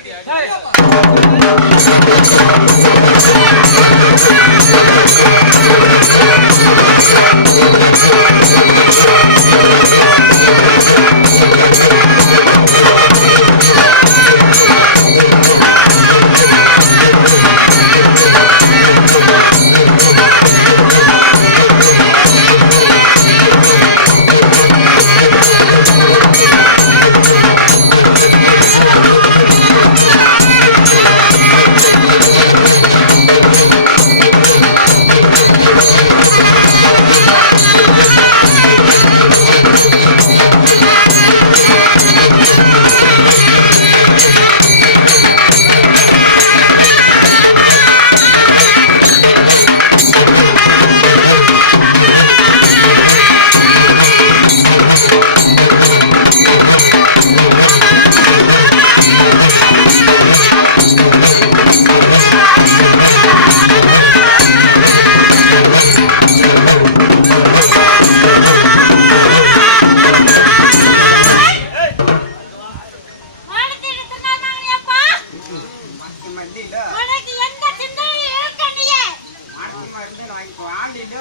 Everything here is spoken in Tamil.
அடி அடி உனக்கு எந்த சிந்தனையும் இருக்க நீயே மாட்டு மருந்து வாங்கிக்கோ. ஆள் இல்ல